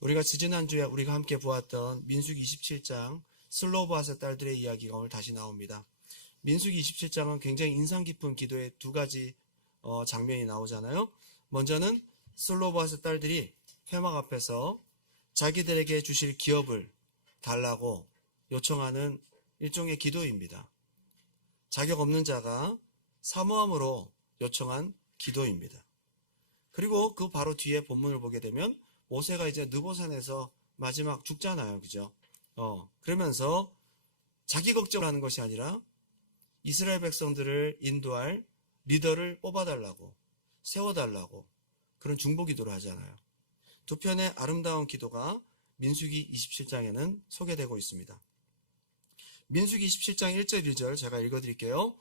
우리가 지지난주에 우리가 함께 보았던 민수기 27장 슬로바앗의 딸들의 이야기가 오늘 다시 나옵니다. 민수기 27장은 굉장히 인상 깊은 기도의 두 가지 장면이 나오잖아요. 먼저는 슬로바앗의 딸들이 회막 앞에서 자기들에게 주실 기업을 달라고 요청하는 일종의 기도입니다. 자격 없는 자가 사모함으로 요청한 기도입니다. 그리고 그 바로 뒤에 본문을 보게 되면 모세가 이제 느보산에서 마지막 죽잖아요. 그죠? 그러면서 자기 걱정을 하는 것이 아니라 이스라엘 백성들을 인도할 리더를 뽑아달라고, 세워달라고 그런 중보 기도를 하잖아요. 두 편의 아름다운 기도가 민수기 27장에는 소개되고 있습니다. 민수기 27장 1절 2절 제가 읽어드릴게요.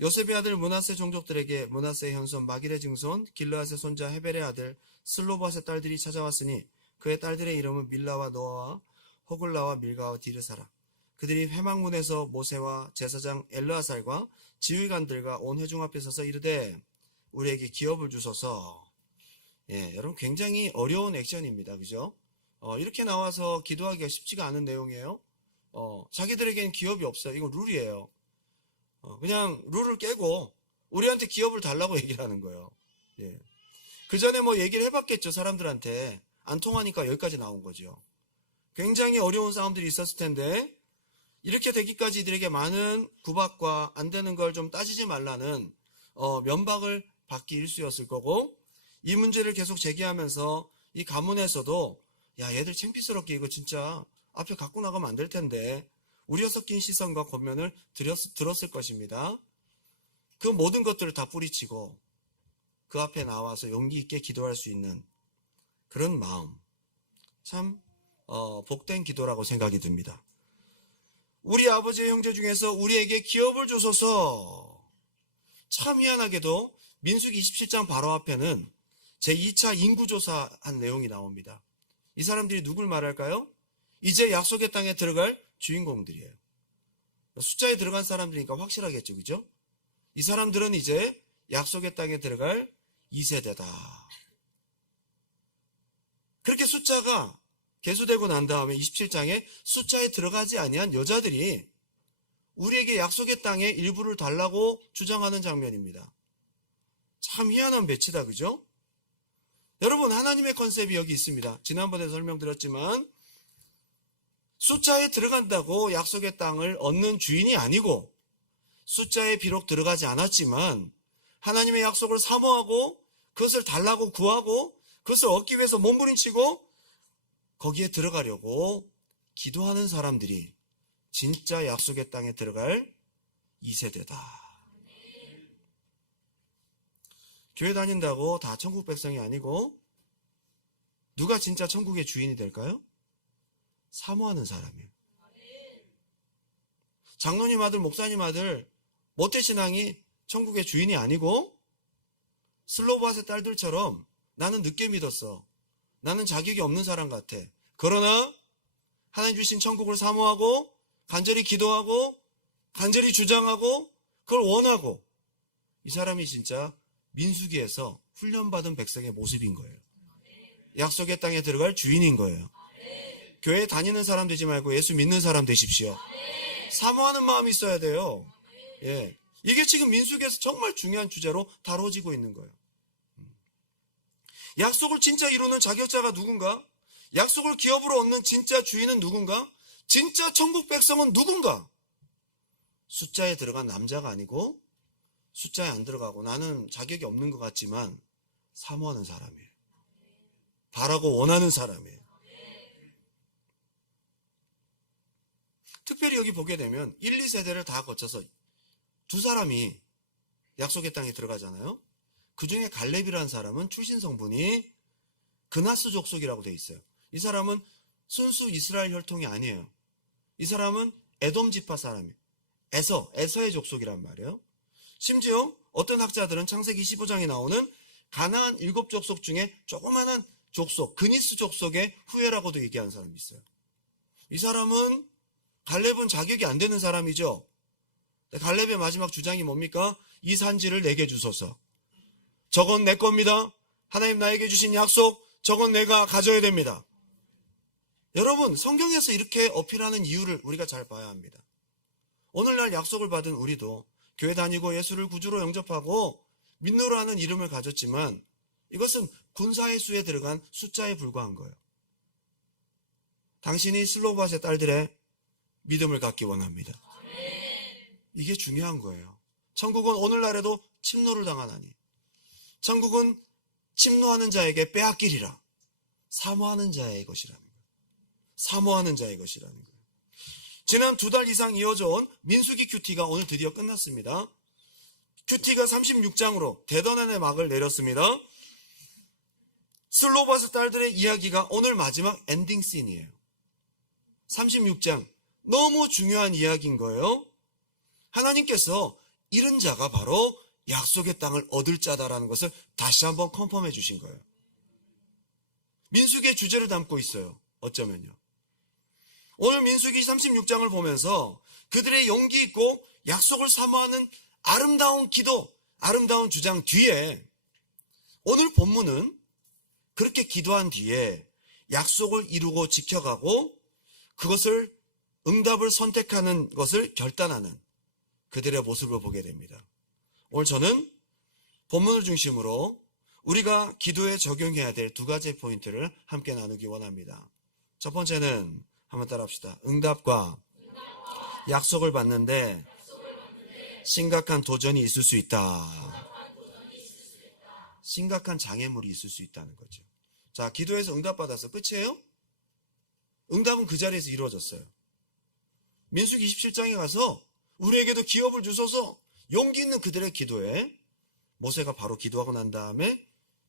요셉의 아들 므낫세 종족들에게 므낫세의 현손 마길의 증손 길르앗의 손자 헤벨의 아들 슬로바앗의 딸들이 찾아왔으니 그의 딸들의 이름은 밀라와 노아와 호글라와 밀가와 디르사라. 그들이 회막문에서 모세와 제사장 엘르아살과 지휘관들과 온 회중 앞에 서서 이르되 우리에게 기업을 주소서. 여러분 굉장히 어려운 액션입니다. 그죠? 이렇게 나와서 기도하기가 쉽지가 않은 내용이에요. 자기들에게는 기업이 없어요. 이건 룰이에요. 그냥 룰을 깨고 우리한테 기업을 달라고 얘기를 하는 거예요. 그 전에 뭐 얘기를 해봤겠죠. 사람들한테. 안 통하니까 여기까지 나온 거죠. 굉장히 어려운 싸움들이 있었을 텐데 이렇게 되기까지 이들에게 많은 구박과 안 되는 걸 좀 따지지 말라는 면박을 받기 일쑤였을 거고, 이 문제를 계속 제기하면서 이 가문에서도 야 얘들 창피스럽게 이거 진짜 앞에 갖고 나가면 안 될 텐데 우려 섞인 시선과 권면을 들었을 것입니다. 그 모든 것들을 다 뿌리치고 그 앞에 나와서 용기 있게 기도할 수 있는 그런 마음, 참 복된 기도라고 생각이 듭니다. 우리 아버지의 형제 중에서 우리에게 기업을 주소서. 참 희한하게도 민수기 27장 바로 앞에는 제2차 인구조사한 내용이 나옵니다. 이 사람들이 누굴 말할까요? 이제 약속의 땅에 들어갈 주인공들이에요. 숫자에 들어간 사람들이니까 확실하겠죠. 그죠? 이 사람들은 이제 약속의 땅에 들어갈 2세대다. 그렇게 숫자가 개수되고 난 다음에 27장에 숫자에 들어가지 아니한 여자들이 우리에게 약속의 땅의 일부를 달라고 주장하는 장면입니다. 참 희한한 배치다. 그죠? 여러분 하나님의 컨셉이 여기 있습니다. 지난번에 설명드렸지만 숫자에 들어간다고 약속의 땅을 얻는 주인이 아니고 숫자에 비록 들어가지 않았지만 하나님의 약속을 사모하고 그것을 달라고 구하고 그것을 얻기 위해서 몸부림치고 거기에 들어가려고 기도하는 사람들이 진짜 약속의 땅에 들어갈 2세대다. 교회 다닌다고 다 천국 백성이 아니고 누가 진짜 천국의 주인이 될까요? 사모하는 사람이에요. 장로님 아들, 목사님 아들, 모태신앙이 천국의 주인이 아니고 슬로바앗의 딸들처럼 나는 늦게 믿었어. 나는 자격이 없는 사람 같아. 그러나 하나님 주신 천국을 사모하고 간절히 기도하고 간절히 주장하고 그걸 원하고 이 사람이 진짜 민수기에서 훈련받은 백성의 모습인 거예요. 약속의 땅에 들어갈 주인인 거예요. 교회 다니는 사람 되지 말고 예수 믿는 사람 되십시오. 사모하는 마음이 있어야 돼요. 이게 지금 민수기에서 정말 중요한 주제로 다뤄지고 있는 거예요. 약속을 진짜 이루는 자격자가 누군가? 약속을 기업으로 얻는 진짜 주인은 누군가? 진짜 천국 백성은 누군가? 숫자에 들어간 남자가 아니고 숫자에 안 들어가고 나는 자격이 없는 것 같지만 사모하는 사람이에요. 바라고 원하는 사람이에요. 특별히 여기 보게 되면 1, 2세대를 다 거쳐서 두 사람이 약속의 땅에 들어가잖아요. 그 중에 갈렙이라는 사람은 출신 성분이 그나스 족속이라고 되어 있어요. 이 사람은 순수 이스라엘 혈통이 아니에요. 이 사람은 에돔 지파 사람이에요. 에서의 족속이란 말이에요. 심지어 어떤 학자들은 창세기 15장에 나오는 가나안 7족속 중에 조그마한 족속, 그니스 족속의 후예라고도 얘기하는 사람이 있어요. 이 사람은 갈렙은 자격이 안 되는 사람이죠. 갈렙의 마지막 주장이 뭡니까? 이 산지를 내게 주소서. 저건 내 겁니다. 하나님 나에게 주신 약속, 저건 내가 가져야 됩니다. 여러분, 성경에서 이렇게 어필하는 이유를 우리가 잘 봐야 합니다. 오늘날 약속을 받은 우리도 교회 다니고 예수를 구주로 영접하고 믿노라 하는 이름을 가졌지만 이것은 군사의 수에 들어간 숫자에 불과한 거예요. 당신이 슬로바스의 딸들의 믿음을 갖기 원합니다. 이게 중요한 거예요. 천국은 오늘날에도 침노를 당하나니 천국은 침노하는 자에게 빼앗기리라. 사모하는 자의 것이라는 거예요. 사모하는 자의 것이라는 거예요. 지난 2달 이상 이어져 온 민수기 큐티가 오늘 드디어 끝났습니다. 큐티가 36장으로 대단한의 막을 내렸습니다. 슬로바스 딸들의 이야기가 오늘 마지막 엔딩 씬이에요. 36장, 너무 중요한 이야기인 거예요. 하나님께서 잃은 자가 바로 약속의 땅을 얻을 자다라는 것을 다시 한번 컨펌해 주신 거예요. 민수기의 주제를 담고 있어요. 어쩌면요. 오늘 민수기 36장을 보면서 그들의 용기 있고 약속을 사모하는 아름다운 기도, 아름다운 주장 뒤에 오늘 본문은 그렇게 기도한 뒤에 약속을 이루고 지켜가고 그것을 응답을 선택하는 것을 결단하는 그들의 모습을 보게 됩니다. 오늘 저는 본문을 중심으로 우리가 기도에 적용해야 될 2가지 포인트를 함께 나누기 원합니다. 첫 번째는 한번 따라합시다. 응답과 약속을 받는데 심각한 도전이 있을 수 있다. 심각한 장애물이 있을 수 있다는 거죠. 자, 기도해서 응답받아서 끝이에요? 응답은 그 자리에서 이루어졌어요. 민수기 27장에 가서 우리에게도 기업을 주소서 용기 있는 그들의 기도에 모세가 바로 기도하고 난 다음에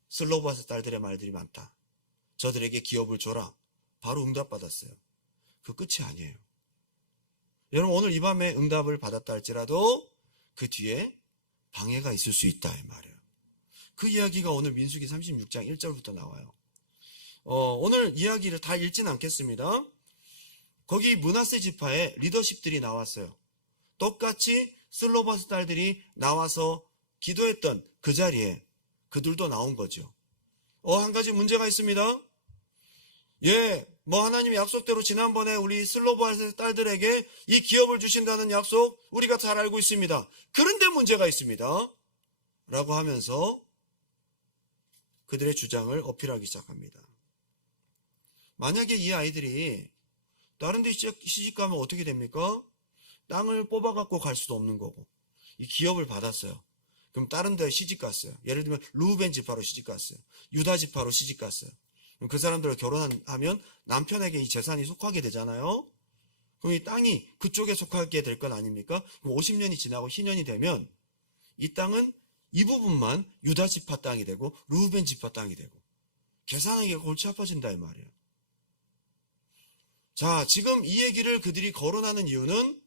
슬로바스 딸들의 말들이 많다. 저들에게 기업을 줘라. 바로 응답받았어요. 그 끝이 아니에요. 여러분, 오늘 이 밤에 응답을 받았다 할지라도 그 뒤에 방해가 있을 수 있다 이 말이에요. 그 이야기가 오늘 민수기 36장 1절부터 나와요. 오늘 이야기를 다 읽진 않겠습니다. 거기 므낫세 지파의 리더십들이 나왔어요. 똑같이 슬로바스 딸들이 나와서 기도했던 그 자리에 그들도 나온 거죠. 한 가지 문제가 있습니다. 하나님의 약속대로 지난번에 우리 슬로바스 딸들에게 이 기업을 주신다는 약속 우리가 잘 알고 있습니다. 그런데 문제가 있습니다. 라고 하면서 그들의 주장을 어필하기 시작합니다. 만약에 이 아이들이 다른 데 시집 가면 어떻게 됩니까? 땅을 뽑아갖고 갈 수도 없는 거고 이 기업을 받았어요. 그럼 다른 데 시집 갔어요. 예를 들면 루벤 지파로 시집 갔어요. 유다 지파로 시집 갔어요. 그럼 그 사람들과 결혼하면 남편에게 이 재산이 속하게 되잖아요. 그럼 이 땅이 그쪽에 속하게 될 건 아닙니까? 그럼 50년이 지나고 희년이 되면 이 땅은 이 부분만 유다 지파 땅이 되고 루벤 지파 땅이 되고 계산하기가 골치 아파진다 이 말이에요. 자, 지금 이 얘기를 그들이 거론하는 이유는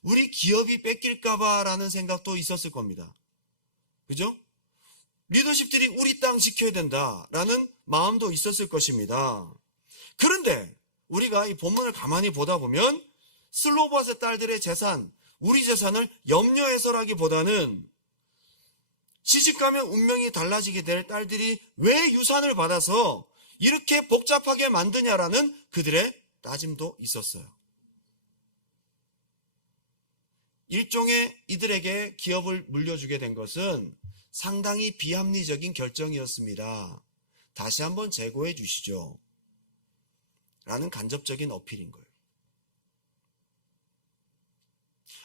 우리 기업이 뺏길까봐라는 생각도 있었을 겁니다. 그죠? 리더십들이 우리 땅 지켜야 된다라는 마음도 있었을 것입니다. 그런데 우리가 이 본문을 가만히 보다 보면 슬로바스 딸들의 재산, 우리 재산을 염려해서라기보다는 시집가면 운명이 달라지게 될 딸들이 왜 유산을 받아서 이렇게 복잡하게 만드냐라는 그들의 따짐도 있었어요. 일종의 이들에게 기업을 물려주게 된 것은 상당히 비합리적인 결정이었습니다. 다시 한번 재고해 주시죠. 라는 간접적인 어필인 거예요.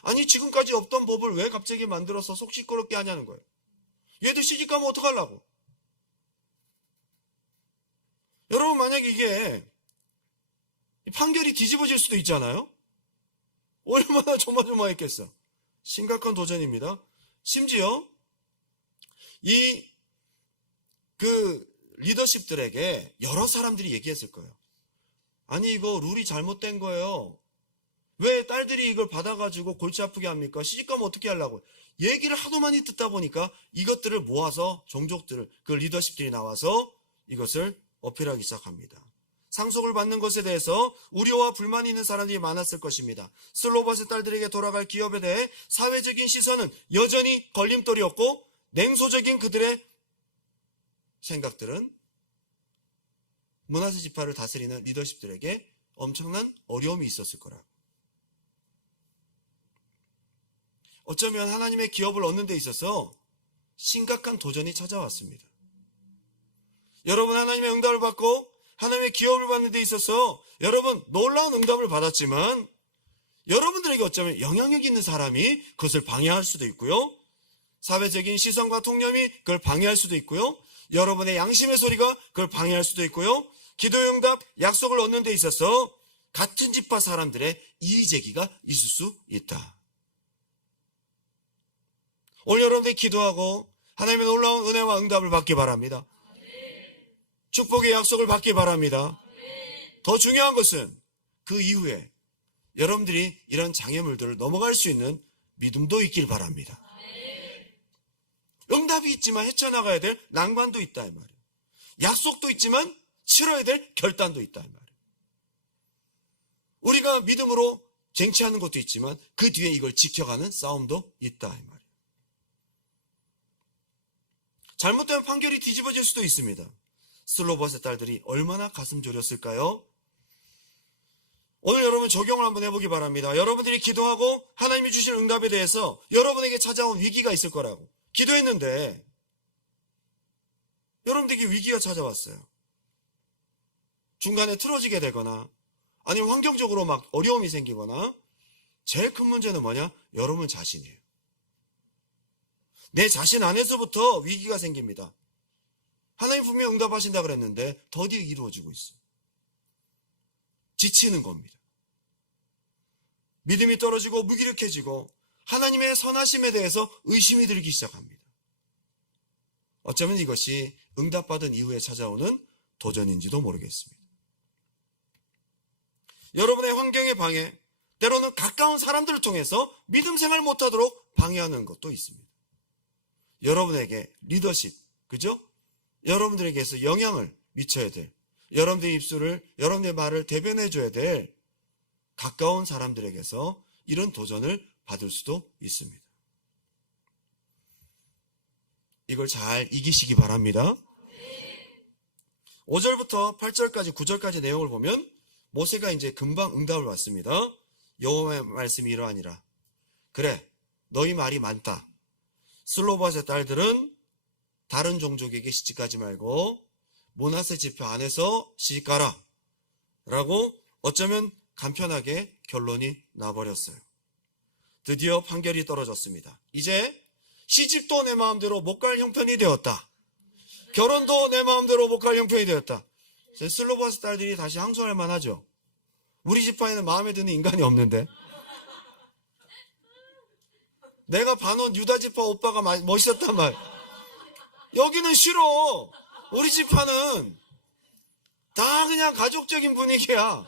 아니, 지금까지 없던 법을 왜 갑자기 만들어서 속 시끄럽게 하냐는 거예요. 얘도 시집가면 어떡하려고? 여러분, 만약에 이게 판결이 뒤집어질 수도 있잖아요? 얼마나 조마조마했겠어. 심각한 도전입니다. 심지어 그 리더십들에게 여러 사람들이 얘기했을 거예요. 아니, 이거 룰이 잘못된 거예요. 왜 딸들이 이걸 받아가지고 골치 아프게 합니까? 시집가면 어떻게 하려고? 얘기를 하도 많이 듣다 보니까 이것들을 모아서 종족들을, 그 리더십들이 나와서 이것을 어필하기 시작합니다. 상속을 받는 것에 대해서 우려와 불만이 있는 사람들이 많았을 것입니다. 슬로바스 딸들에게 돌아갈 기업에 대해 사회적인 시선은 여전히 걸림돌이었고 냉소적인 그들의 생각들은 므낫세 지파를 다스리는 리더십들에게 엄청난 어려움이 있었을 거라고. 어쩌면 하나님의 기업을 얻는 데 있어서 심각한 도전이 찾아왔습니다. 여러분, 하나님의 응답을 받고 하나님의 기업을 받는 데 있어서 여러분 놀라운 응답을 받았지만 여러분들에게 어쩌면 영향력 있는 사람이 그것을 방해할 수도 있고요. 사회적인 시선과 통념이 그걸 방해할 수도 있고요. 여러분의 양심의 소리가 그걸 방해할 수도 있고요. 기도의 응답, 약속을 얻는 데 있어서 같은 집파 사람들의 이의제기가 있을 수 있다. 오늘 여러분들이 기도하고 하나님의 놀라운 은혜와 응답을 받기 바랍니다. 축복의 약속을 받기 바랍니다. 더 중요한 것은 그 이후에 여러분들이 이런 장애물들을 넘어갈 수 있는 믿음도 있길 바랍니다. 응답이 있지만 헤쳐나가야 될 난관도 있다 이 말이에요. 약속도 있지만 치러야 될 결단도 있다 이 말이에요. 우리가 믿음으로 쟁취하는 것도 있지만 그 뒤에 이걸 지켜가는 싸움도 있다 이 말이에요. 잘못되면 판결이 뒤집어질 수도 있습니다. 슬로보아스의 딸들이 얼마나 가슴 졸였을까요? 오늘 여러분 적용을 한번 해보기 바랍니다. 여러분들이 기도하고 하나님이 주신 응답에 대해서 여러분에게 찾아온 위기가 있을 거라고. 기도했는데 여러분들에게 위기가 찾아왔어요. 중간에 틀어지게 되거나 아니면 환경적으로 막 어려움이 생기거나 제일 큰 문제는 뭐냐? 여러분 자신이에요. 내 자신 안에서부터 위기가 생깁니다. 하나님 분명히 응답하신다 그랬는데 더디게 이루어지고 있어요. 지치는 겁니다. 믿음이 떨어지고 무기력해지고 하나님의 선하심에 대해서 의심이 들기 시작합니다. 어쩌면 이것이 응답받은 이후에 찾아오는 도전인지도 모르겠습니다. 여러분의 환경의 방해, 때로는 가까운 사람들을 통해서 믿음 생활 못하도록 방해하는 것도 있습니다. 여러분에게 리더십, 그죠? 여러분들에게서 영향을 미쳐야 될, 여러분들의 입술을, 여러분의 말을 대변해줘야 될 가까운 사람들에게서 이런 도전을 받을 수도 있습니다. 이걸 잘 이기시기 바랍니다. 5절부터 8절까지 9절까지 내용을 보면 모세가 이제 금방 응답을 받습니다. 여호와의 말씀이 이러하니라. 그래, 너희 말이 많다. 슬로바스의 딸들은 다른 종족에게 시집가지 말고 므낫세 지파 안에서 시집가라 라고 어쩌면 간편하게 결론이 나버렸어요. 드디어 판결이 떨어졌습니다. 이제 시집도 내 마음대로 못 갈 형편이 되었다. 결혼도 내 마음대로 못 갈 형편이 되었다. 슬로바스 딸들이 다시 항소할 만하죠. 우리 지파에는 마음에 드는 인간이 없는데. 내가 반원 유다 지파 오빠가 멋있었단 말. 여기는 싫어. 우리 지파는 다 그냥 가족적인 분위기야.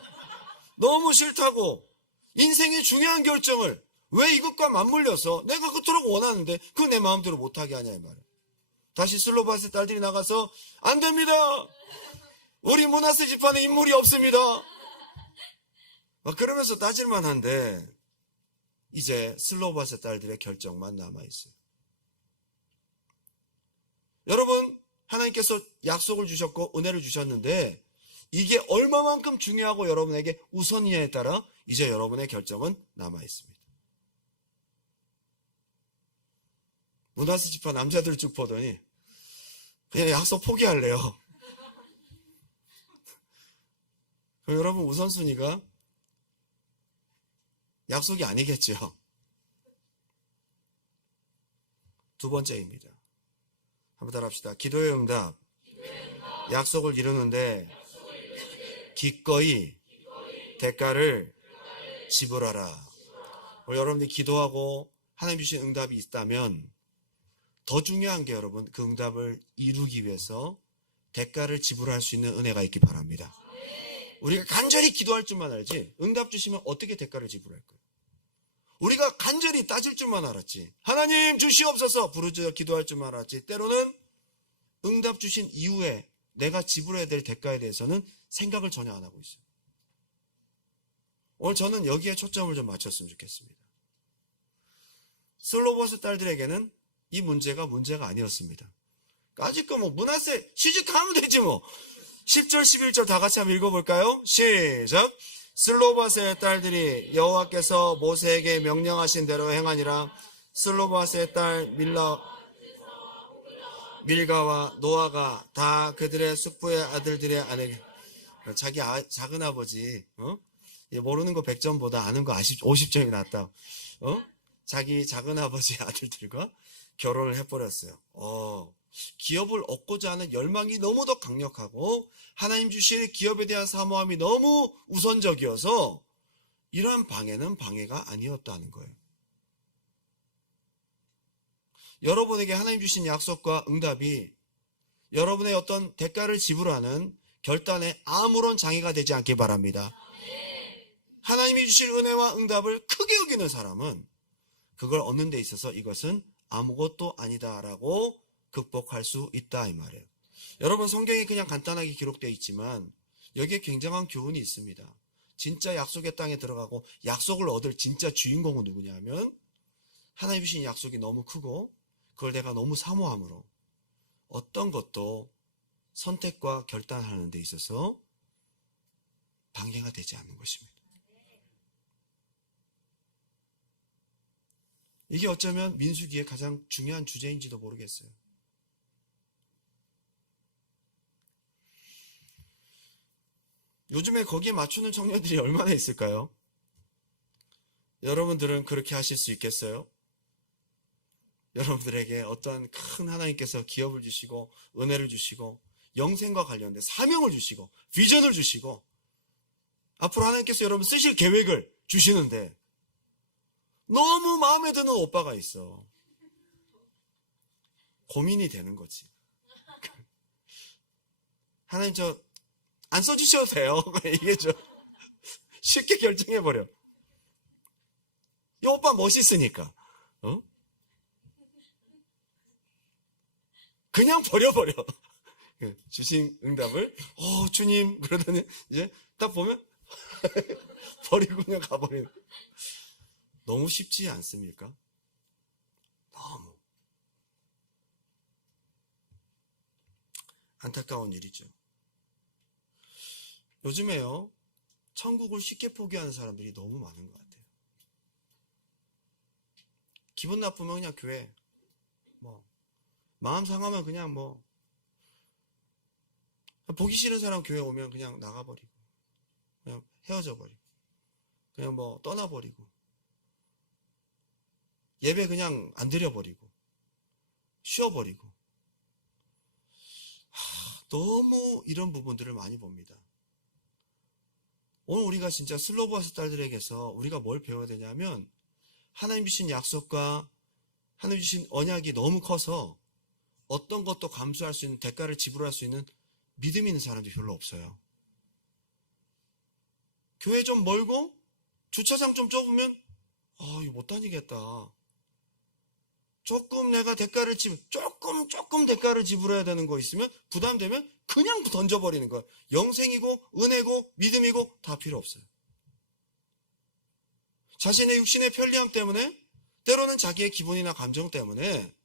너무 싫다고. 인생의 중요한 결정을 왜 이것과 맞물려서 내가 그토록 원하는데 그거 내 마음대로 못하게 하냐 이 말이야. 다시 슬로바스 딸들이 나가서 안 됩니다. 우리 므낫세 지파는 인물이 없습니다. 그러면서 따질만 한데 이제 슬로바스 딸들의 결정만 남아있어요. 여러분, 하나님께서 약속을 주셨고 은혜를 주셨는데 이게 얼마만큼 중요하고 여러분에게 우선이냐에 따라 이제 여러분의 결정은 남아있습니다. 므낫세 지파 남자들 쭉 보더니 그냥 약속 포기할래요. 그럼 여러분 우선순위가 약속이 아니겠죠. 두 번째입니다. 한번 따라합시다. 기도의 응답. 약속을 이루는데 기꺼이 대가를 지불하라. 여러분들이 기도하고 하나님 주신 응답이 있다면 더 중요한 게 여러분 그 응답을 이루기 위해서 대가를 지불할 수 있는 은혜가 있기 바랍니다. 우리가 간절히 기도할 줄만 알지 응답 주시면 어떻게 대가를 지불할 거예요? 우리가 간절히 따질 줄만 알았지 하나님 주시옵소서 부르짖어 기도할 줄만 알았지 때로는 응답 주신 이후에 내가 지불해야 될 대가에 대해서는 생각을 전혀 안 하고 있어요. 오늘 저는 여기에 초점을 좀 맞췄으면 좋겠습니다. 슬로바스 딸들에게는 이 문제가 아니었습니다. 까짓 거 므낫세 시집 가면 되지 뭐. 10절 11절 다 같이 한번 읽어볼까요? 시작. 슬로바스의 딸들이 여호와께서 모세에게 명령하신 대로 행하니라. 슬로바스의 딸 밀가와 노아가 다 그들의 숙부의 아들들의 아내에게, 자기 작은 아버지, 모르는 거 100점보다 아는 거 50점이 낫다. 자기 작은 아버지 아들들과 결혼을 해버렸어요. 기업을 얻고자 하는 열망이 너무도 강력하고 하나님 주실 기업에 대한 사모함이 너무 우선적이어서 이러한 방해는 방해가 아니었다는 거예요. 여러분에게 하나님 주신 약속과 응답이 여러분의 어떤 대가를 지불하는 결단에 아무런 장애가 되지 않길 바랍니다. 하나님이 주실 은혜와 응답을 크게 여기는 사람은 그걸 얻는 데 있어서 이것은 아무것도 아니다라고 극복할 수 있다 이 말이에요. 여러분, 성경이 그냥 간단하게 기록되어 있지만 여기에 굉장한 교훈이 있습니다. 진짜 약속의 땅에 들어가고 약속을 얻을 진짜 주인공은 누구냐 하면 하나님 주신 약속이 너무 크고 그걸 내가 너무 사모함으로 어떤 것도 선택과 결단하는 데 있어서 방해가 되지 않는 것입니다. 이게 어쩌면 민수기의 가장 중요한 주제인지도 모르겠어요. 요즘에 거기에 맞추는 청년들이 얼마나 있을까요? 여러분들은 그렇게 하실 수 있겠어요? 여러분들에게 어떠한 큰 하나님께서 기업을 주시고 은혜를 주시고 영생과 관련된 사명을 주시고 비전을 주시고 앞으로 하나님께서 여러분 쓰실 계획을 주시는데 너무 마음에 드는 오빠가 있어. 고민이 되는 거지. 하나님 저 안 써주셔도 돼요. 이게 좀 쉽게 결정해버려. 이 오빠 멋있으니까. 그냥 버려버려. 주신 응답을 주님 그러더니 이제 딱 보면 버리고 그냥 가버리는. 너무 쉽지 않습니까? 너무 안타까운 일이죠. 요즘에요, 천국을 쉽게 포기하는 사람들이 너무 많은 것 같아요. 기분 나쁘면 그냥 교회, 마음 상하면 그냥 보기 싫은 사람 교회 오면 그냥 나가버리고, 그냥 헤어져버리고, 그냥 떠나버리고, 예배 그냥 안 드려버리고, 쉬어버리고, 너무 이런 부분들을 많이 봅니다. 오늘 우리가 진짜 슬로바스 딸들에게서 우리가 뭘 배워야 되냐면 하나님 주신 약속과 하나님 주신 언약이 너무 커서 어떤 것도 감수할 수 있는 대가를 지불할 수 있는 믿음이 있는 사람들이 별로 없어요. 교회 좀 멀고 주차장 좀 좁으면 이거 못 다니겠다. 조금 내가 조금 대가를 지불해야 되는 거 있으면 부담되면 그냥 던져버리는 거야. 영생이고 은혜고 믿음이고 다 필요 없어요. 자신의 육신의 편리함 때문에 때로는 자기의 기분이나 감정 때문에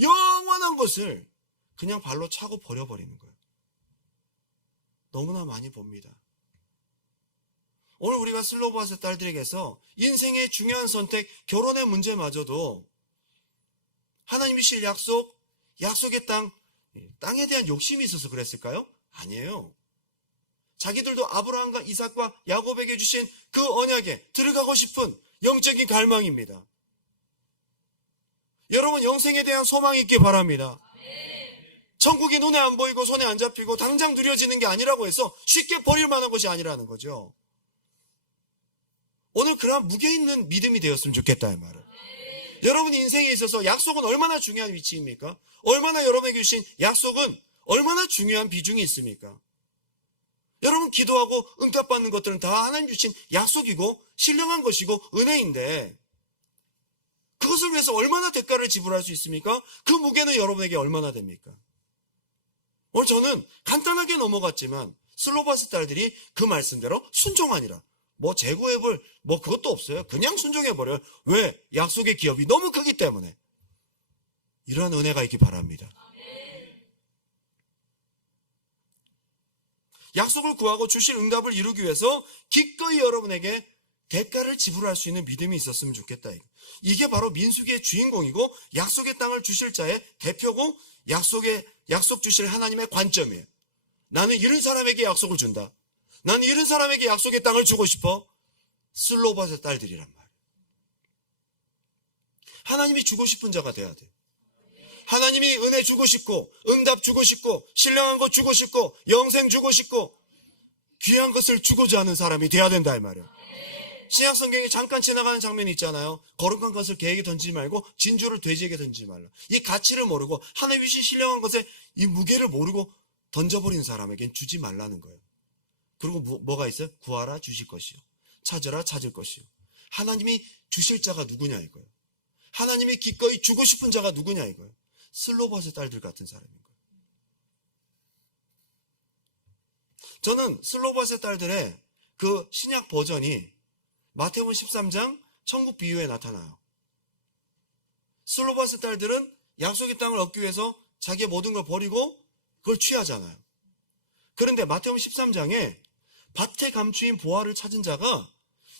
영원한 것을 그냥 발로 차고 버려버리는 거예요. 너무나 많이 봅니다. 오늘 우리가 슬로바스 딸들에게서 인생의 중요한 선택, 결혼의 문제마저도 하나님이 주실 약속, 약속의 땅에 대한 욕심이 있어서 그랬을까요? 아니에요. 자기들도 아브라함과 이삭과 야곱에게 주신 그 언약에 들어가고 싶은 영적인 갈망입니다. 여러분, 영생에 대한 소망이 있길 바랍니다. 천국이 눈에 안 보이고 손에 안 잡히고 당장 누려지는 게 아니라고 해서 쉽게 버릴 만한 것이 아니라는 거죠. 오늘 그런 무게 있는 믿음이 되었으면 좋겠다 이 말은. 여러분 인생에 있어서 약속은 얼마나 중요한 위치입니까? 얼마나 여러분에게 주신 약속은 얼마나 중요한 비중이 있습니까? 여러분 기도하고 응답받는 것들은 다 하나님 주신 약속이고 신령한 것이고 은혜인데 그것을 위해서 얼마나 대가를 지불할 수 있습니까? 그 무게는 여러분에게 얼마나 됩니까? 오늘 저는 간단하게 넘어갔지만 슬로바스 딸들이 그 말씀대로 순종하니라. 재고해볼 그것도 없어요. 그냥 순종해버려요. 왜? 약속의 기업이 너무 크기 때문에. 이러한 은혜가 있기 바랍니다. 약속을 구하고 주실 응답을 이루기 위해서 기꺼이 여러분에게 대가를 지불할 수 있는 믿음이 있었으면 좋겠다. 이게 바로 민수기의 주인공이고 약속의 땅을 주실 자의 대표고 약속 주실 하나님의 관점이에요. 나는 이런 사람에게 약속을 준다. 나는 이런 사람에게 약속의 땅을 주고 싶어. 슬로바스의 딸들이란 말이에요. 하나님이 주고 싶은 자가 돼야 돼요. 하나님이 은혜 주고 싶고 응답 주고 싶고 신령한 것 주고 싶고 영생 주고 싶고 귀한 것을 주고자 하는 사람이 돼야 된다 이 말이에요. 신약 성경에 잠깐 지나가는 장면이 있잖아요. 거룩한 것을 개에게 던지지 말고 진주를 돼지에게 던지지 말라. 이 가치를 모르고 하나님 주신 신령한 것에 이 무게를 모르고 던져버리는 사람에겐 주지 말라는 거예요. 그리고 뭐가 있어요? 구하라 주실 것이요. 찾으라 찾을 것이요. 하나님이 주실 자가 누구냐 이거예요. 하나님이 기꺼이 주고 싶은 자가 누구냐 이거예요. 슬로바스의 딸들 같은 사람인 거예요. 저는 슬로바스의 딸들의 그 신약 버전이 마태복음 13장 천국 비유에 나타나요. 슬로바스 딸들은 약속의 땅을 얻기 위해서 자기의 모든 걸 버리고 그걸 취하잖아요. 그런데 마태복음 13장에 밭에 감추인 보화를 찾은 자가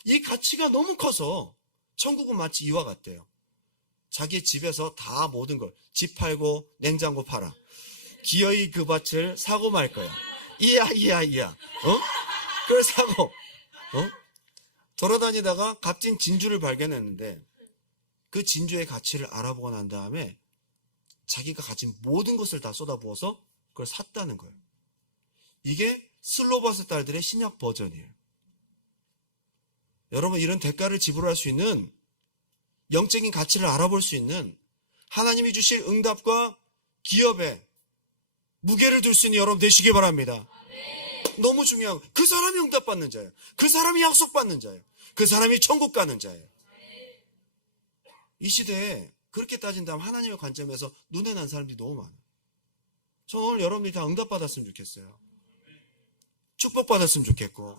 이 가치가 너무 커서 천국은 마치 이와 같대요. 자기 집에서 다 모든 걸 집 팔고 냉장고 팔아. 기어이 그 밭을 사고 말 거야. 이야. 그걸 사고 돌아다니다가 값진 진주를 발견했는데 그 진주의 가치를 알아보고 난 다음에 자기가 가진 모든 것을 다 쏟아부어서 그걸 샀다는 거예요. 이게 슬로바스 딸들의 신약 버전이에요. 여러분, 이런 대가를 지불할 수 있는 영적인 가치를 알아볼 수 있는 하나님이 주실 응답과 기업에 무게를 둘 수 있는 여러분 되시기 바랍니다. 너무 중요한 그 사람이 응답받는 자예요. 그 사람이 약속받는 자예요. 그 사람이 천국 가는 자예요. 이 시대에 그렇게 따진다면 하나님의 관점에서 눈에 난 사람들이 너무 많아요. 저는 오늘 여러분들이 다 응답받았으면 좋겠어요. 축복받았으면 좋겠고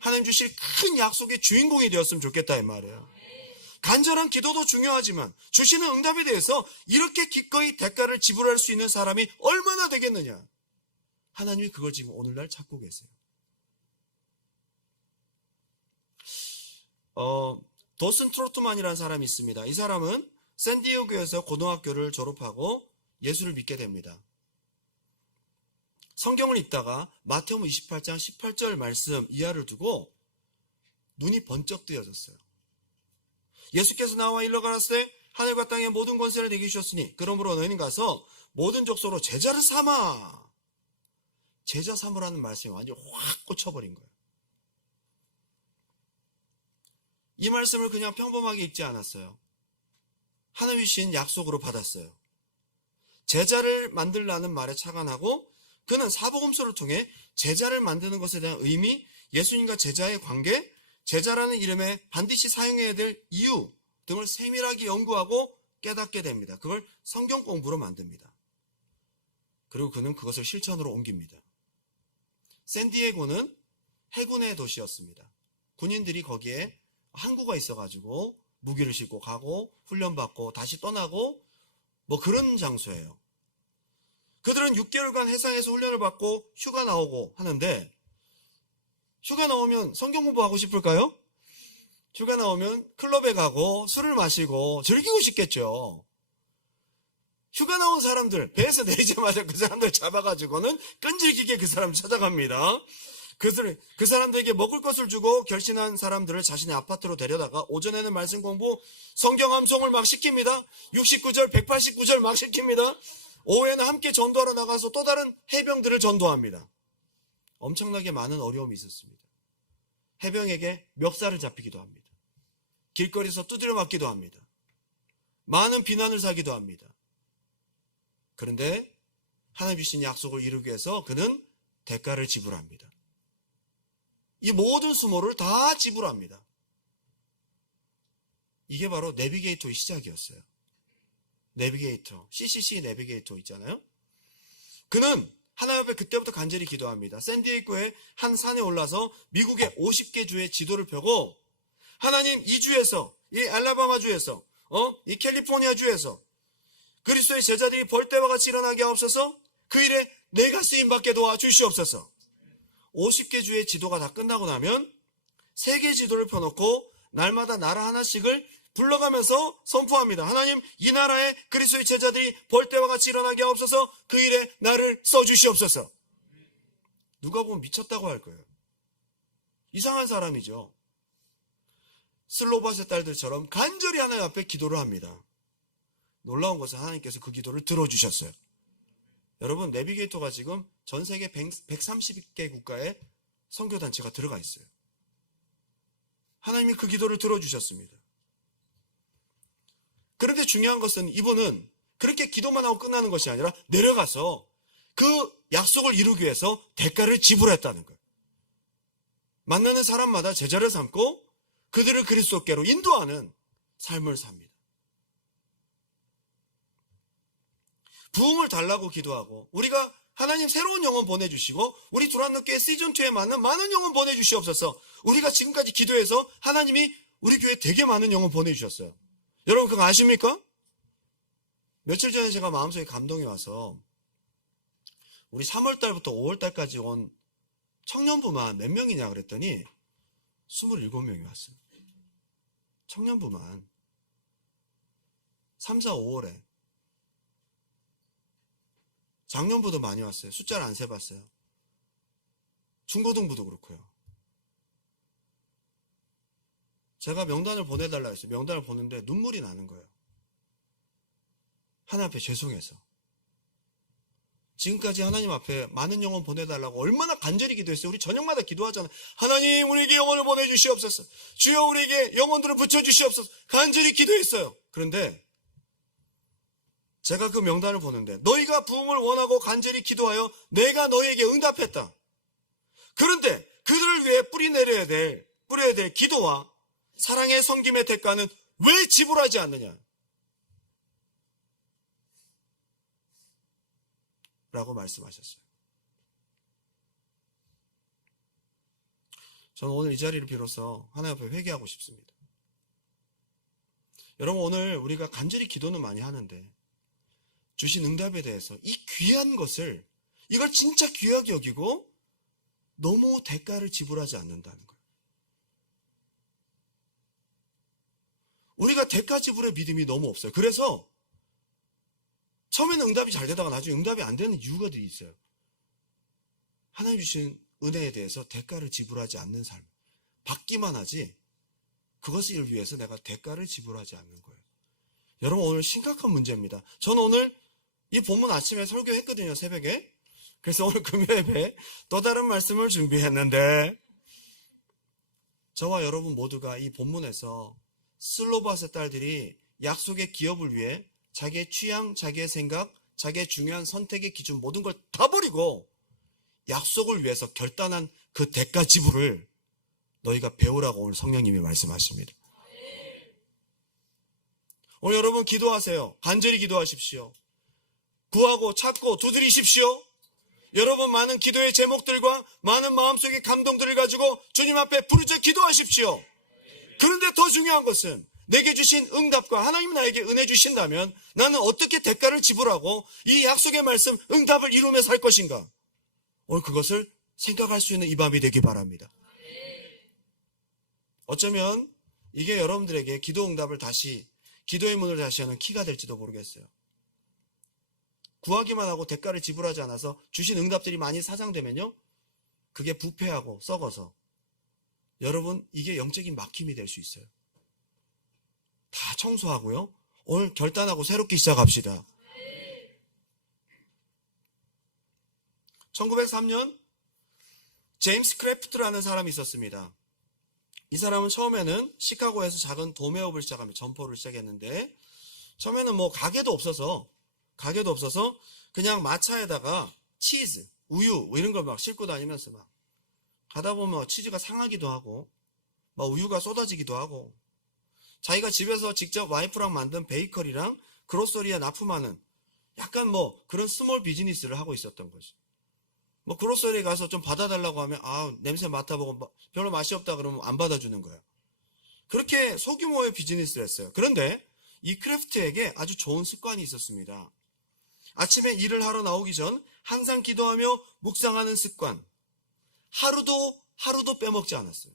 하나님 주실 큰 약속의 주인공이 되었으면 좋겠다 이 말이에요. 간절한 기도도 중요하지만 주시는 응답에 대해서 이렇게 기꺼이 대가를 지불할 수 있는 사람이 얼마나 되겠느냐. 하나님이 그걸 지금 오늘날 찾고 계세요. 도슨 트로트만이라는 사람이 있습니다. 이 사람은 샌디에고에서 고등학교를 졸업하고 예수를 믿게 됩니다. 성경을 읽다가 마태복음 28장 18절 말씀 이하를 두고 눈이 번쩍 뜨여졌어요. 예수께서 나와 일러 가라사대 하늘과 땅의 모든 권세를 내게 주셨으니 그러므로 너희는 가서 모든 족속으로 제자를 삼아. 제자 삼으라는 말씀이 완전히 확 꽂혀버린 거예요. 이 말씀을 그냥 평범하게 읽지 않았어요. 하나님이 주신 약속으로 받았어요. 제자를 만들라는 말에 착안하고 그는 사복음서를 통해 제자를 만드는 것에 대한 의미, 예수님과 제자의 관계, 제자라는 이름에 반드시 사용해야 될 이유 등을 세밀하게 연구하고 깨닫게 됩니다. 그걸 성경 공부로 만듭니다. 그리고 그는 그것을 실천으로 옮깁니다. 샌디에고는 해군의 도시였습니다. 군인들이 거기에 항구가 있어가지고 무기를 싣고 가고 훈련받고 다시 떠나고 뭐 그런 장소예요. 그들은 6개월간 해상에서 훈련을 받고 휴가 나오고 하는데 휴가 나오면 성경 공부하고 싶을까요? 휴가 나오면 클럽에 가고 술을 마시고 즐기고 싶겠죠. 휴가 나온 사람들 배에서 내리자마자 그 사람들 잡아가지고는 끈질기게 그 사람 찾아갑니다. 그 사람들에게 먹을 것을 주고 결신한 사람들을 자신의 아파트로 데려다가 오전에는 말씀 공부, 성경 암송을 막 시킵니다. 69절, 189절 막 시킵니다. 오후에는 함께 전도하러 나가서 또 다른 해병들을 전도합니다. 엄청나게 많은 어려움이 있었습니다. 해병에게 멱살을 잡히기도 합니다. 길거리에서 두드려 맞기도 합니다. 많은 비난을 사기도 합니다. 그런데 하나님 주신 약속을 이루기 위해서 그는 대가를 지불합니다. 이 모든 수모를 다 지불합니다. 이게 바로 내비게이터의 시작이었어요. 내비게이터, CCC 내비게이터 있잖아요. 그는 하나님 앞에 그때부터 간절히 기도합니다. 샌디에이고의 한 산에 올라서 미국의 50개 주의 지도를 펴고 하나님 이 주에서, 이 알라바마 주에서, 이 캘리포니아 주에서 그리스도의 제자들이 벌떼와 같이 일어나게 하옵소서. 그 일에 내가 쓰임받게 도와 주시옵소서. 50개 주의 지도가 다 끝나고 나면 세계 지도를 펴놓고 날마다 나라 하나씩을 불러가면서 선포합니다. 하나님, 이 나라의 그리스도의 제자들이 벌떼와 같이 일어나게 하옵소서. 그 일에 나를 써주시옵소서. 누가 보면 미쳤다고 할 거예요. 이상한 사람이죠. 슬로바스의 딸들처럼 간절히 하나님 앞에 기도를 합니다. 놀라운 것은 하나님께서 그 기도를 들어주셨어요. 여러분, 내비게이터가 지금 전 세계 130개 국가에 선교단체가 들어가 있어요. 하나님이 그 기도를 들어주셨습니다. 그런데 중요한 것은 이분은 그렇게 기도만 하고 끝나는 것이 아니라 내려가서 그 약속을 이루기 위해서 대가를 지불했다는 거예요. 만나는 사람마다 제자를 삼고 그들을 그리스도께로 인도하는 삶을 삽니다. 부흥을 달라고 기도하고 우리가 하나님 새로운 영혼 보내주시고 우리 두란노교회 시즌2에 맞는 많은 영혼 보내주시옵소서. 우리가 지금까지 기도해서 하나님이 우리 교회에 되게 많은 영혼 보내주셨어요. 여러분 그거 아십니까? 며칠 전에 제가 마음속에 감동이 와서 우리 3월달부터 5월달까지 온 청년부만 몇 명이냐 그랬더니 27명이 왔어요. 청년부만 3, 4, 5월에 작년부도 많이 왔어요. 숫자를 안 세봤어요. 중고등부도 그렇고요. 제가 명단을 보내달라 했어요. 명단을 보는데 눈물이 나는 거예요. 하나님 앞에 죄송해서. 지금까지 하나님 앞에 많은 영혼 보내달라고 얼마나 간절히 기도했어요. 우리 저녁마다 기도하잖아요. 하나님 우리에게 영혼을 보내주시옵소서. 주여 우리에게 영혼들을 붙여주시옵소서. 간절히 기도했어요. 그런데 제가 그 명단을 보는데 너희가 부흥을 원하고 간절히 기도하여 내가 너희에게 응답했다. 그런데 그들을 위해 뿌려야 될 기도와 사랑의 섬김의 대가는 왜 지불하지 않느냐? 라고 말씀하셨어요. 저는 오늘 이 자리를 빌어서 하나님 앞에 회개하고 싶습니다. 여러분 오늘 우리가 간절히 기도는 많이 하는데 주신 응답에 대해서 이 귀한 것을 이걸 진짜 귀하게 여기고 너무 대가를 지불하지 않는다는 거예요. 우리가 대가 지불의 믿음이 너무 없어요. 그래서 처음에는 응답이 잘 되다가 나중에 응답이 안 되는 이유가 있어요. 하나님 주신 은혜에 대해서 대가를 지불하지 않는 삶. 받기만 하지 그것을 위해서 내가 대가를 지불하지 않는 거예요. 여러분 오늘 심각한 문제입니다. 저는 오늘 이 본문 아침에 설교했거든요. 새벽에. 그래서 오늘 금요일에 또 다른 말씀을 준비했는데 저와 여러분 모두가 이 본문에서 슬로바스의 딸들이 약속의 기업을 위해 자기의 취향, 자기의 생각, 자기의 중요한 선택의 기준 모든 걸 다 버리고 약속을 위해서 결단한 그 대가 지불을 너희가 배우라고 오늘 성령님이 말씀하십니다. 오늘 여러분 기도하세요. 간절히 기도하십시오. 구하고 찾고 두드리십시오. 여러분 많은 기도의 제목들과 많은 마음속의 감동들을 가지고 주님 앞에 부르짖어 기도하십시오. 그런데 더 중요한 것은 내게 주신 응답과 하나님이 나에게 은혜 주신다면 나는 어떻게 대가를 지불하고 이 약속의 말씀 응답을 이루며 살 것인가? 오늘 그것을 생각할 수 있는 이 밤이 되기 바랍니다. 어쩌면 이게 여러분들에게 기도 응답을 다시 기도의 문을 다시 하는 키가 될지도 모르겠어요. 구하기만 하고 대가를 지불하지 않아서 주신 응답들이 많이 사장되면요 그게 부패하고 썩어서 여러분 이게 영적인 막힘이 될 수 있어요. 다 청소하고요 오늘 결단하고 새롭게 시작합시다. 1903년 제임스 크래프트라는 사람이 있었습니다. 이 사람은 처음에는 시카고에서 작은 도매업을 시작하며 점포를 시작했는데 처음에는 뭐 가게도 없어서 그냥 마차에다가 치즈, 우유 이런 걸 막 싣고 다니면서 막 가다 보면 치즈가 상하기도 하고 막 우유가 쏟아지기도 하고 자기가 집에서 직접 와이프랑 만든 베이커리랑 그로서리에 납품하는 약간 뭐 그런 스몰 비즈니스를 하고 있었던 거죠. 뭐 그로서리에 가서 좀 받아달라고 하면 냄새 맡아보고 별로 맛이 없다 그러면 안 받아주는 거예요. 그렇게 소규모의 비즈니스를 했어요. 그런데 이 크래프트에게 아주 좋은 습관이 있었습니다. 아침에 일을 하러 나오기 전 항상 기도하며 묵상하는 습관. 하루도 빼먹지 않았어요.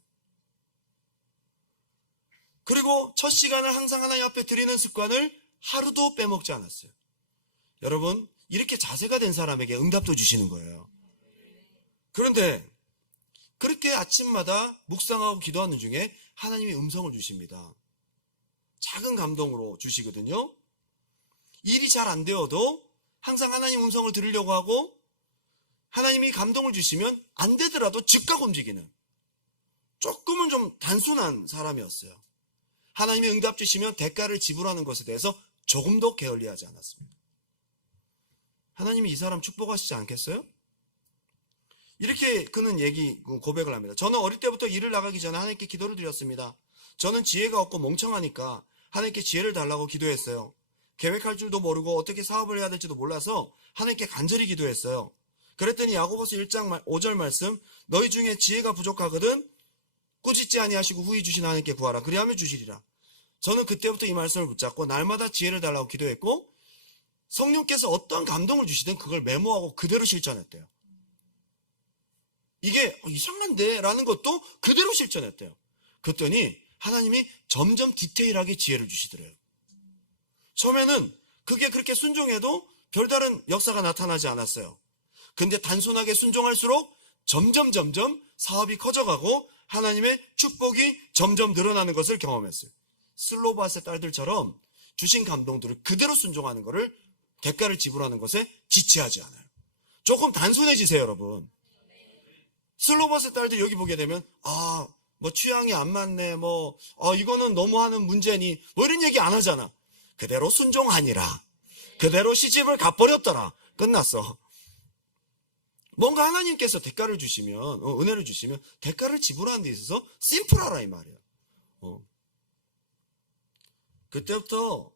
그리고 첫 시간을 항상 하나님 앞에 드리는 습관을 하루도 빼먹지 않았어요. 여러분, 이렇게 자세가 된 사람에게 응답도 주시는 거예요. 그런데 그렇게 아침마다 묵상하고 기도하는 중에 하나님이 음성을 주십니다. 작은 감동으로 주시거든요. 일이 잘 안 되어도 항상 하나님 음성을 들으려고 하고, 하나님이 감동을 주시면 안 되더라도 즉각 움직이는, 조금은 좀 단순한 사람이었어요. 하나님이 응답 주시면 대가를 지불하는 것에 대해서 조금도 게을리하지 않았습니다. 하나님이 이 사람 축복하시지 않겠어요? 이렇게 그는 고백을 합니다. 저는 어릴 때부터 일을 나가기 전에 하나님께 기도를 드렸습니다. 저는 지혜가 없고 멍청하니까 하나님께 지혜를 달라고 기도했어요. 계획할 줄도 모르고 어떻게 사업을 해야 될지도 몰라서 하나님께 간절히 기도했어요. 그랬더니 야고보서 1장 5절 말씀, 너희 중에 지혜가 부족하거든 꾸짖지 아니하시고 후히 주신 하나님께 구하라. 그리하면 주시리라. 저는 그때부터 이 말씀을 붙잡고 날마다 지혜를 달라고 기도했고, 성령께서 어떤 감동을 주시든 그걸 메모하고 그대로 실천했대요. 이게 이상한데? 라는 것도 그대로 실천했대요. 그랬더니 하나님이 점점 디테일하게 지혜를 주시더래요. 처음에는 그게 그렇게 순종해도 별다른 역사가 나타나지 않았어요. 근데 단순하게 순종할수록 점점 사업이 커져가고 하나님의 축복이 점점 늘어나는 것을 경험했어요. 슬로바스의 딸들처럼 주신 감동들을 그대로 순종하는 것을, 대가를 지불하는 것에 지체하지 않아요. 조금 단순해지세요, 여러분. 슬로바스의 딸들 여기 보게 되면 취향이 안 맞네, 이거는 너무하는 문제니, 이런 얘기 안 하잖아. 그대로 순종하니라. 그대로 시집을 가버렸더라. 끝났어. 뭔가 하나님께서 대가를 주시면, 은혜를 주시면 대가를 지불하는 데 있어서 심플하라 이 말이에요. 그때부터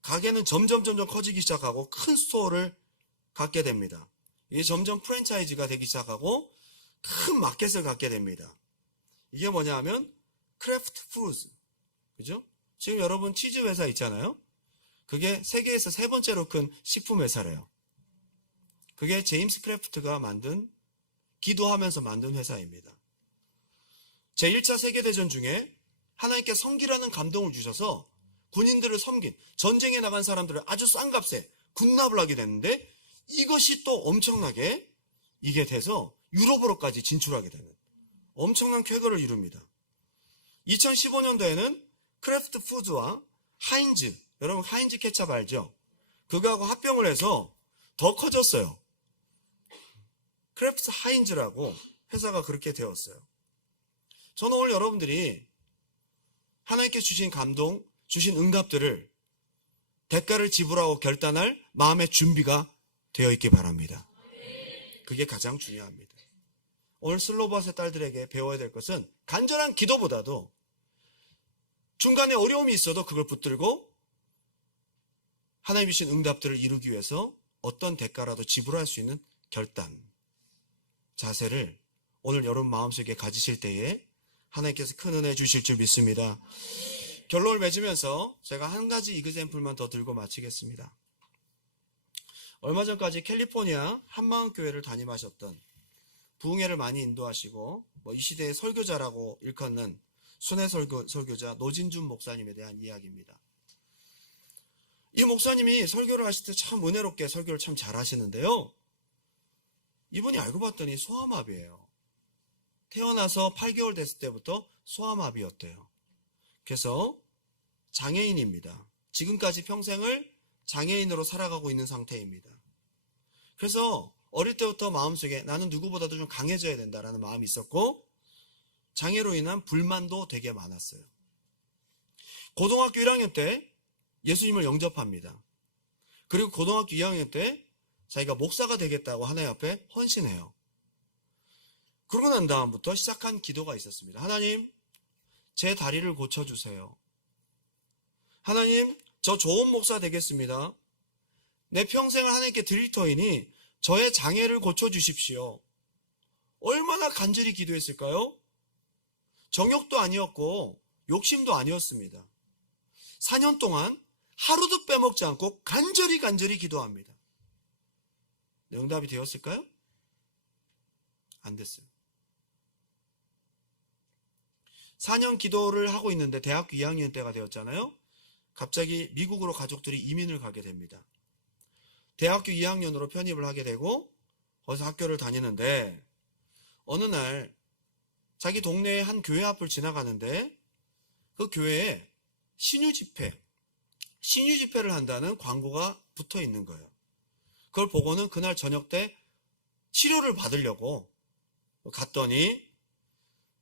가게는 점점 커지기 시작하고 큰 스토어를 갖게 됩니다. 이게 점점 프랜차이즈가 되기 시작하고 큰 마켓을 갖게 됩니다. 이게 뭐냐 하면 크래프트 푸드, 그죠? 지금 여러분 치즈 회사 있잖아요. 그게 세계에서 3번째로 큰 식품 회사래요. 그게 제임스 크래프트가 기도하면서 만든 회사입니다. 제1차 세계대전 중에 하나님께 섬기라는 감동을 주셔서 군인들을 섬긴, 전쟁에 나간 사람들을 아주 싼 값에 군납을 하게 됐는데, 이것이 또 엄청나게 이게 돼서 유럽으로까지 진출하게 되는 엄청난 쾌거를 이룹니다. 2015년도에는 크래프트 푸드와 하인즈, 여러분 하인즈 케찹 알죠? 그거하고 합병을 해서 더 커졌어요. 크래프트 하인즈라고 회사가 그렇게 되었어요. 저는 오늘 여러분들이 하나님께 주신 감동, 주신 응답들을 대가를 지불하고 결단할 마음의 준비가 되어 있기 바랍니다. 그게 가장 중요합니다. 오늘 슬로바스의 딸들에게 배워야 될 것은 간절한 기도보다도 중간에 어려움이 있어도 그걸 붙들고 하나님이 주신 응답들을 이루기 위해서 어떤 대가라도 지불할 수 있는 결단, 자세를 오늘 여러분 마음속에 가지실 때에 하나님께서 큰 은혜 주실 줄 믿습니다. 결론을 맺으면서 제가 한 가지 이그젬플만 더 들고 마치겠습니다. 얼마 전까지 캘리포니아 한마음교회를 담임하셨던, 부흥회를 많이 인도하시고 이 시대의 설교자라고 일컫는 순회 설교자 노진준 목사님에 대한 이야기입니다. 이 목사님이 설교를 하실 때 참 은혜롭게 설교를 참 잘하시는데요. 이분이 알고 봤더니 소아마비예요. 태어나서 8개월 됐을 때부터 소아마비였대요. 그래서 장애인입니다. 지금까지 평생을 장애인으로 살아가고 있는 상태입니다. 그래서 어릴 때부터 마음속에 나는 누구보다도 좀 강해져야 된다라는 마음이 있었고, 장애로 인한 불만도 되게 많았어요. 고등학교 1학년 때 예수님을 영접합니다. 그리고 고등학교 2학년 때 자기가 목사가 되겠다고 하나님 앞에 헌신해요. 그러고 난 다음부터 시작한 기도가 있었습니다. 하나님, 제 다리를 고쳐주세요. 하나님, 저 좋은 목사 되겠습니다. 내 평생을 하나님께 드릴 터이니 저의 장애를 고쳐주십시오. 얼마나 간절히 기도했을까요? 정욕도 아니었고 욕심도 아니었습니다. 4년 동안 하루도 빼먹지 않고 간절히 기도합니다. 응답이 되었을까요? 안 됐어요. 4년 기도를 하고 있는데 대학교 2학년 때가 되었잖아요. 갑자기 미국으로 가족들이 이민을 가게 됩니다. 대학교 2학년으로 편입을 하게 되고 거기서 학교를 다니는데 어느 날 자기 동네의 한 교회 앞을 지나가는데 그 교회에 신유 집회를 한다는 광고가 붙어 있는 거예요. 그걸 보고는 그날 저녁 때 치료를 받으려고 갔더니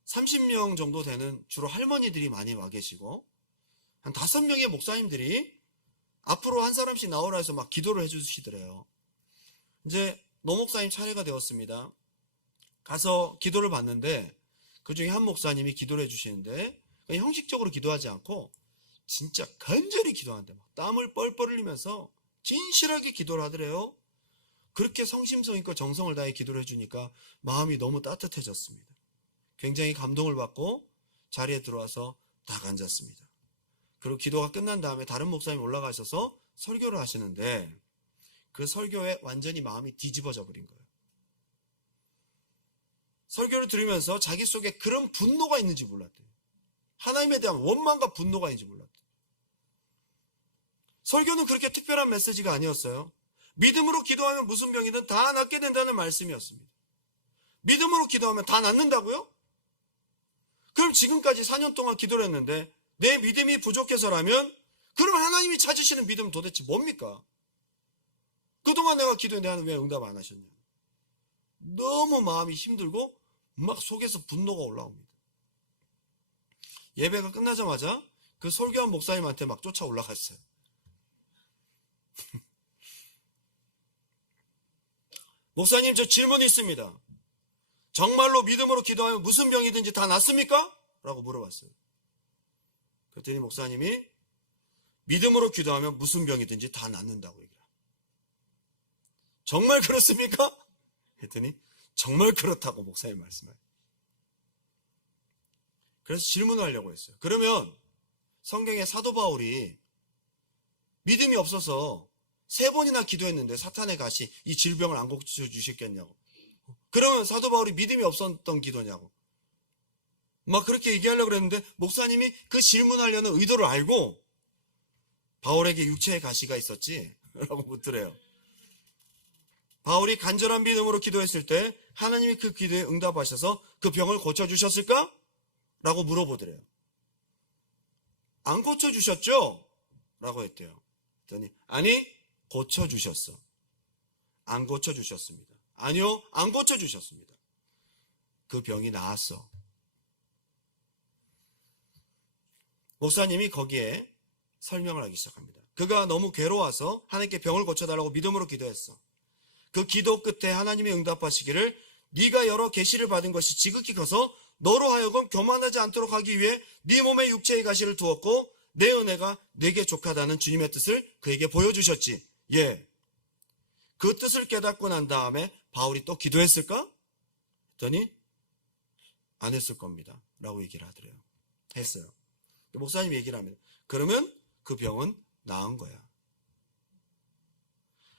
30명 정도 되는 주로 할머니들이 많이 와 계시고 한 5명의 목사님들이 앞으로 한 사람씩 나오라 해서 막 기도를 해주시더래요. 이제 노 목사님 차례가 되었습니다. 가서 기도를 받는데 그 중에 한 목사님이 기도를 해주시는데 형식적으로 기도하지 않고 진짜 간절히 기도하는데 막 땀을 뻘뻘 흘리면서 진실하게 기도를 하더래요. 그렇게 성심성 있고 정성을 다해 기도를 해주니까 마음이 너무 따뜻해졌습니다. 굉장히 감동을 받고 자리에 들어와서 딱 앉았습니다. 그리고 기도가 끝난 다음에 다른 목사님이 올라가셔서 설교를 하시는데 그 설교에 완전히 마음이 뒤집어져 버린 거예요. 설교를 들으면서 자기 속에 그런 분노가 있는지 몰랐대요. 하나님에 대한 원망과 분노가 있는지 몰랐대요. 설교는 그렇게 특별한 메시지가 아니었어요. 믿음으로 기도하면 무슨 병이든 다 낫게 된다는 말씀이었습니다. 믿음으로 기도하면 다 낫는다고요? 그럼 지금까지 4년 동안 기도를 했는데 내 믿음이 부족해서라면 그럼 하나님이 찾으시는 믿음은 도대체 뭡니까? 그동안 내가 기도했는데 하나님 왜 응답 안 하셨냐? 너무 마음이 힘들고 막 속에서 분노가 올라옵니다. 예배가 끝나자마자 그 설교한 목사님한테 막 쫓아 올라갔어요. 목사님, 저 질문이 있습니다. 정말로 믿음으로 기도하면 무슨 병이든지 다 낫습니까? 라고 물어봤어요. 그랬더니 목사님이 믿음으로 기도하면 무슨 병이든지 다 낫는다고 얘기해요. 정말 그렇습니까? 했더니 정말 그렇다고 목사님 말씀해요. 그래서 질문을 하려고 했어요. 그러면 성경에 사도 바울이 믿음이 없어서 3번이나 기도했는데 사탄의 가시 이 질병을 안 고쳐주셨겠냐고. 그러면 사도 바울이 믿음이 없었던 기도냐고. 막 그렇게 얘기하려고 그랬는데 목사님이 그 질문하려는 의도를 알고 바울에게 육체의 가시가 있었지? 라고 묻더래요. 바울이 간절한 믿음으로 기도했을 때 하나님이 그 기도에 응답하셔서 그 병을 고쳐주셨을까? 라고 물어보더래요. 안 고쳐주셨죠? 라고 했대요. 그랬더니 아니, 고쳐주셨어. 안 고쳐주셨습니다. 아니요, 안 고쳐주셨습니다. 그 병이 나았어. 목사님이 거기에 설명을 하기 시작합니다. 그가 너무 괴로워서 하나님께 병을 고쳐달라고 믿음으로 기도했어. 그 기도 끝에 하나님이 응답하시기를 네가 여러 계시를 받은 것이 지극히 커서 너로 하여금 교만하지 않도록 하기 위해 네 몸에 육체의 가시를 두었고 내 은혜가 네게 족하다는 주님의 뜻을 그에게 보여주셨지. 예. 그 뜻을 깨닫고 난 다음에 바울이 또 기도했을까? 했더니 안 했을 겁니다. 라고 얘기를 하더래요. 했어요. 목사님이 얘기를 합니다. 그러면 그 병은 나은 거야.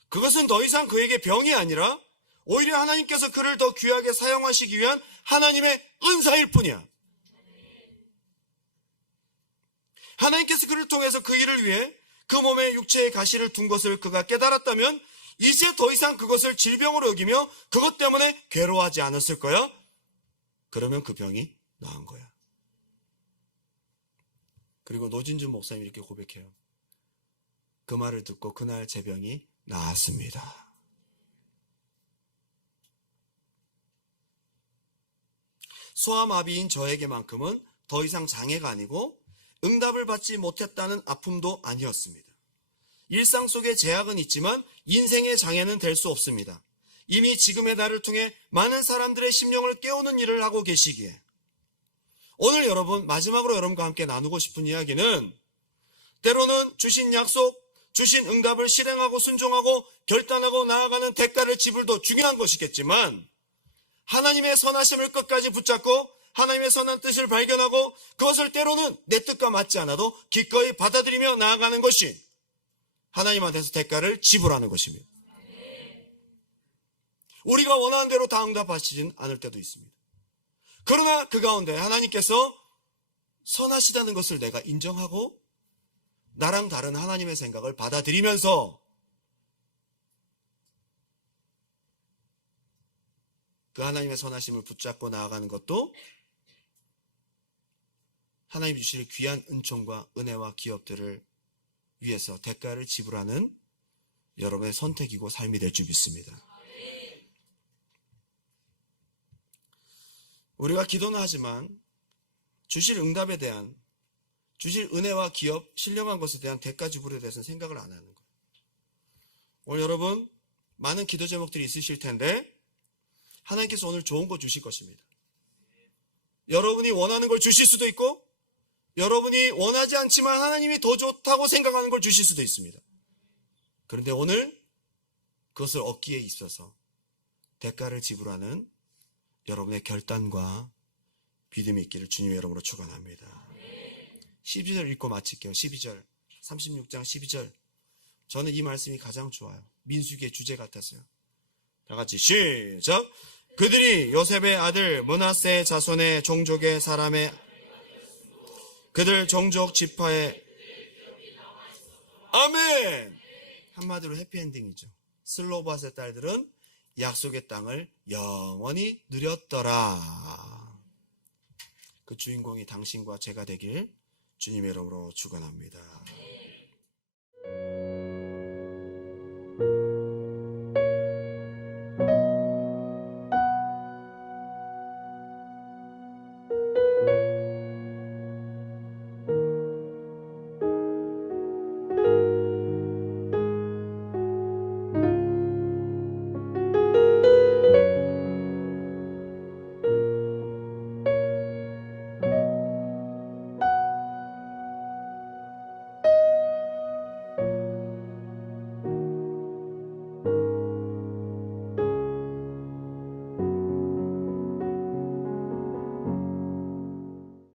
그것은 더 이상 그에게 병이 아니라 오히려 하나님께서 그를 더 귀하게 사용하시기 위한 하나님의 은사일 뿐이야. 하나님께서 그를 통해서 그 일을 위해 그 몸에 육체의 가시를 둔 것을 그가 깨달았다면 이제 더 이상 그것을 질병으로 여기며 그것 때문에 괴로워하지 않았을 거야. 그러면 그 병이 나은 거야. 그리고 노진준 목사님이 이렇게 고백해요. 그 말을 듣고 그날 제 병이 나았습니다. 소아마비인 저에게만큼은 더 이상 장애가 아니고 응답을 받지 못했다는 아픔도 아니었습니다. 일상 속에 제약은 있지만 인생의 장애는 될 수 없습니다. 이미 지금의 나를 통해 많은 사람들의 심령을 깨우는 일을 하고 계시기에 오늘 여러분 마지막으로 여러분과 함께 나누고 싶은 이야기는 때로는 주신 약속, 주신 응답을 실행하고 순종하고 결단하고 나아가는 대가를 지불도 중요한 것이겠지만 하나님의 선하심을 끝까지 붙잡고 하나님의 선한 뜻을 발견하고 그것을 때로는 내 뜻과 맞지 않아도 기꺼이 받아들이며 나아가는 것이 하나님한테서 대가를 지불하는 것입니다. 우리가 원하는 대로 다 응답하시진 않을 때도 있습니다. 그러나 그 가운데 하나님께서 선하시다는 것을 내가 인정하고 나랑 다른 하나님의 생각을 받아들이면서 그 하나님의 선하심을 붙잡고 나아가는 것도 하나님 주실 귀한 은총과 은혜와 기업들을 위해서 대가를 지불하는 여러분의 선택이고 삶이 될 줄 믿습니다. 우리가 기도는 하지만 주실 응답에 대한, 주실 은혜와 기업, 신령한 것에 대한 대가 지불에 대해서는 생각을 안 하는 거예요. 오늘 여러분 많은 기도 제목들이 있으실 텐데 하나님께서 오늘 좋은 거 주실 것입니다. 여러분이 원하는 걸 주실 수도 있고 여러분이 원하지 않지만 하나님이 더 좋다고 생각하는 걸 주실 수도 있습니다. 그런데 오늘 그것을 얻기에 있어서 대가를 지불하는 여러분의 결단과 믿음이 있기를 주님의 이름으로 축원합니다. 12절 읽고 마칠게요. 12절, 36장 12절. 저는 이 말씀이 가장 좋아요. 민수기의 주제 같아서요. 다 같이 시작. 그들이 요셉의 아들 므낫세 자손의 종족의 사람의 그들 종족 지파의 아멘. 한마디로 해피엔딩이죠. 슬로밧의 딸들은 약속의 땅을 영원히 누렸더라. 그 주인공이 당신과 제가 되길 주님의 이름으로 축원합니다.